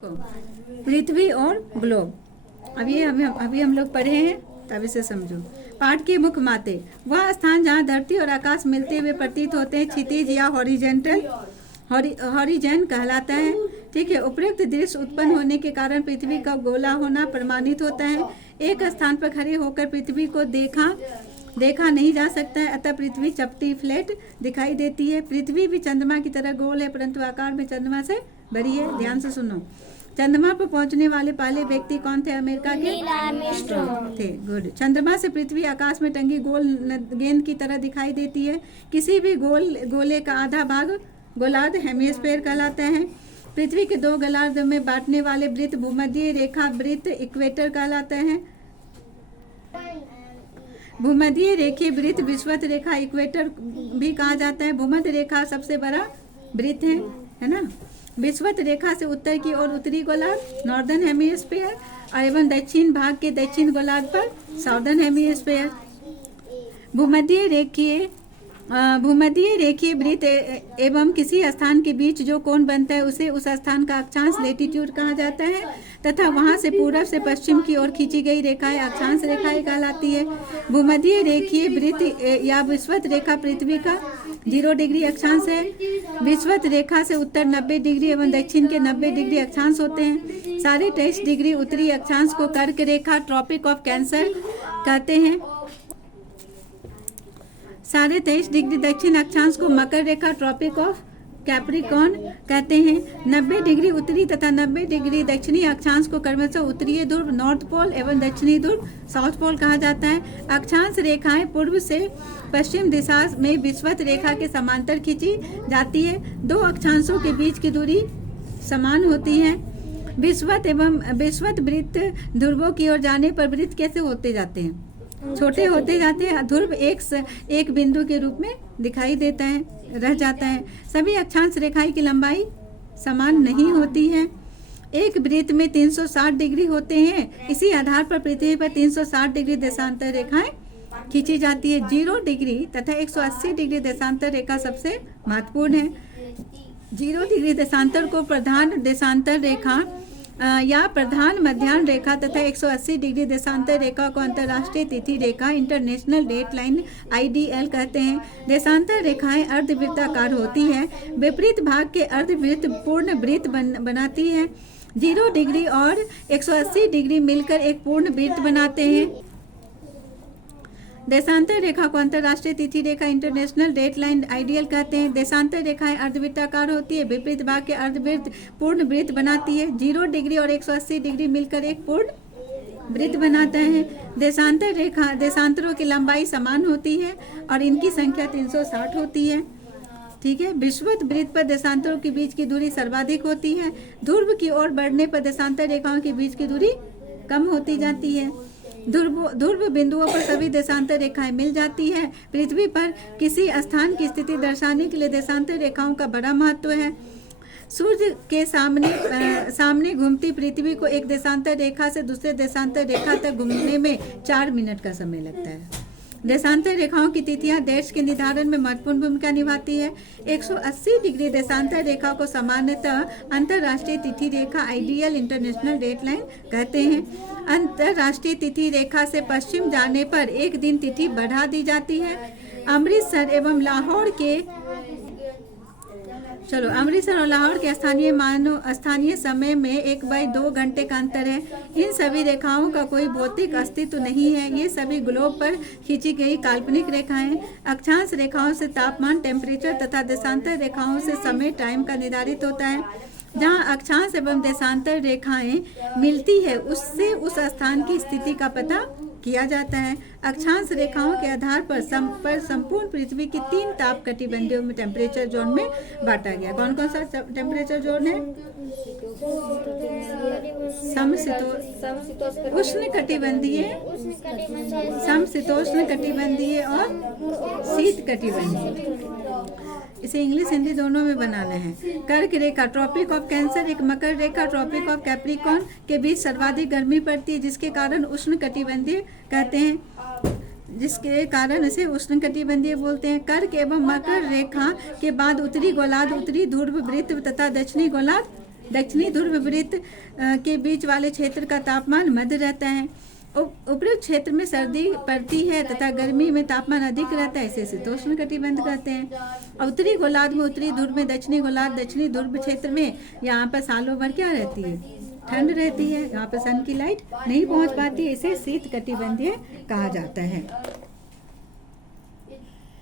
पृथ्वी और ग्लोब। अभी हम लोग पढ़े हैं, तब इसे समझो। पाठ की मुख्य बातें। वह स्थान जहाँ धरती और आकाश मिलते हुए प्रतीत होते हैं क्षितिज या हॉरिजन कहलाता है। ठीक है। उपयुक्त दृश्य उत्पन्न होने के कारण पृथ्वी का गोला होना प्रमाणित होता है। एक स्थान पर खड़े होकर पृथ्वी को देखा नहीं जा सकता है, अतः पृथ्वी चपटी फ्लैट दिखाई देती है। पृथ्वी भी चंद्रमा की तरह गोल है, परंतु आकार में चंद्रमा से बड़ी है। ध्यान से सुनो। चंद्रमा पर पहुंचने वाले पहले व्यक्ति कौन थे? अमेरिका के नील आर्मस्ट्रॉन्ग थे। गुड। चंद्रमा से पृथ्वी आकाश में टंगी गोल गेंद की तरह दिखाई देती है। किसी भी गोले का आधा भाग गोलार्ध हेमिस्फीयर कहलाता है। पृथ्वी के दो गोलार्ध में बांटने वाले वृत्त भूमध्य रेखा वृत्त इक्वेटर कहलाता है। भूमध्य रेखीय वृत्त विषुवत रेखा इक्वेटर भी कहा जाता है। भूमध्य रेखा सबसे बड़ा वृत्त है ना। विषुवत रेखा से उत्तर की ओर उत्तरी गोलार्ध नॉर्दर्न हेमिस्फीयर और एवं दक्षिण भाग के दक्षिण गोलार्ध पर साउदर्न हेमिस्फीयर। भूमध्य रेखीय वृत्त एवं किसी स्थान के बीच जो कोण बनता है उसे उस स्थान का अक्षांश लैटिट्यूड कहा जाता है, तथा वहां से पूर्व से पश्चिम की ओर खींची गई रेखाएं अक्षांश रेखाएं कहलाती है। भूमध्य रेखीय वृत्त या विषुवत रेखा पृथ्वी का 0 डिग्री अक्षांश है। विषुवत रेखा से उत्तर 90 डिग्री एवं दक्षिण के 90 डिग्री अक्षांश होते हैं। 23.5 डिग्री उत्तरी अक्षांश को कर्क रेखा ट्रॉपिक ऑफ कैंसर कहते हैं। 23.5 डिग्री दक्षिण अक्षांश को मकर रेखा ट्रॉपिक ऑफ कैप्रिकॉर्न कहते हैं। 90 डिग्री उत्तरी तथा 90 डिग्री दक्षिणी अक्षांश को क्रमशः उत्तरीय ध्रुव नॉर्थ पोल एवं दक्षिणी ध्रुव साउथ पोल कहा जाता है। अक्षांश रेखाएं पूर्व से पश्चिम दिशा में विषुवत रेखा के समांतर खींची जाती है। दो अक्षांशों के बीच की दूरी समान होती है। विषुवत वृत्त ध्रुवों की ओर जाने पर वृत्त कैसे होते जाते हैं? छोटे होते जाते हैं। ध्रुव एक बिंदु के रूप में दिखाई देता है, रह जाता है। सभी अक्षांश रेखाएं की लंबाई समान नहीं होती है। एक वृत्त में 360 डिग्री होते हैं। इसी आधार पर पृथ्वी पर 360 डिग्री देशांतर रेखाएं खींची जाती है। 0 डिग्री तथा 180 डिग्री देशांतर रेखा सबसे महत्वपूर्ण है। 0 डिग्री देशांतर को प्रधान देशांतर रेखा या प्रधान मध्याह्न रेखा तथा 180 डिग्री देशांतर रेखा को अंतर्राष्ट्रीय तिथि रेखा इंटरनेशनल डेट लाइन IDL कहते हैं। देशांतर रेखाएं अर्धवृत्ताकार होती हैं। विपरीत भाग के अर्धवृत्त पूर्ण वृत्त बनाती है। 0 डिग्री और 180 डिग्री मिलकर एक पूर्ण वृत्त बनाते हैं। देशांतर रेखा को अंतर्राष्ट्रीय तिथि रेखा इंटरनेशनल डेट लाइन IDL कहते हैं। देशांतर रेखाएं अर्धवृत्ताकार होती है। विपरीत भाग के अर्धवृत्त पूर्ण वृत्त बनाती है। 0 डिग्री और 180 डिग्री मिलकर एक पूर्ण वृत्त बनाता है। देशांतरों की लंबाई समान होती है और इनकी संख्या 360 होती है। ठीक है। विषुवत वृत्त पर देशांतरों के बीच की दूरी सर्वाधिक होती है। ध्रुव की ओर बढ़ने पर देशांतर रेखाओं के बीच की दूरी कम होती जाती है। ध्रुव बिंदुओं पर सभी देशांतर रेखाएं मिल जाती है। पृथ्वी पर किसी स्थान की स्थिति दर्शाने के लिए देशांतर रेखाओं का बड़ा महत्व है। सूर्य के सामने घूमती पृथ्वी को एक देशांतर रेखा से दूसरे देशांतर रेखा तक घूमने में 4 मिनट का समय लगता है। देशांतर रेखाओं की तिथियां देश के निर्धारण में महत्वपूर्ण भूमिका निभाती है। 180 डिग्री देशांतर रेखा को सामान्यतः अंतर्राष्ट्रीय तिथि रेखा IDL इंटरनेशनल डेट लाइन कहते हैं। अंतर्राष्ट्रीय तिथि रेखा से पश्चिम जाने पर एक दिन तिथि बढ़ा दी जाती है। अमृतसर और लाहौर के स्थानीय समय में 1/2 घंटे का अंतर है। इन सभी रेखाओं का कोई भौतिक अस्तित्व नहीं है। ये सभी ग्लोब पर खींची गई काल्पनिक रेखाएं। अक्षांश रेखाओं से तापमान टेम्परेचर तथा देशांतर रेखाओं से समय टाइम का निर्धारित होता है। जहां अक्षांश एवं देशांतर रेखाएं मिलती है उससे उस स्थान की स्थिति का पता किया जाता है। अक्षांश रेखाओं के आधार पर संपूर्ण पृथ्वी की 3 ताप कटिबंधों में टेम्परेचर जोन में बांटा गया। कौन कौन सा टेम्परेचर जोन है? समशीतोष्ण कटिबंधीय और शीत कटिबंधीय। इसे इंग्लिश हिंदी दोनों में बनाना है। कर्क रेखा ट्रॉपिक ऑफ कैंसर एक मकर रेखा ट्रॉपिक ऑफ कैप्रिकॉर्न के बीच सर्वाधिक गर्मी पड़ती है, जिसके कारण उष्ण कटिबंधीय कहते हैं, जिसके कारण इसे उष्णकटिबंधीय बोलते हैं। कर्क एवं मकर रेखा के बाद उत्तरी गोलार्ध उत्तरी ध्रुव वृत्त तथा दक्षिणी गोलार्ध दक्षिणी ध्रुव विपरीत के बीच वाले क्षेत्र का तापमान मध्य रहता है। उपयुक्त क्षेत्र में सर्दी पड़ती है तथा गर्मी में तापमान अधिक रहता है, इसे शीतोष्ण कटिबंध कहते हैं। उत्तरी गोलार्ध में उत्तरी ध्रुव में दक्षिणी गोलार्ध दक्षिणी ध्रुव क्षेत्र में यहाँ पर सालों भर क्या रहती है, ठंड रहती है, यहाँ पर सन की लाइट नहीं पहुँच पाती है, इसे शीत कटिबंधीय कहा जाता है।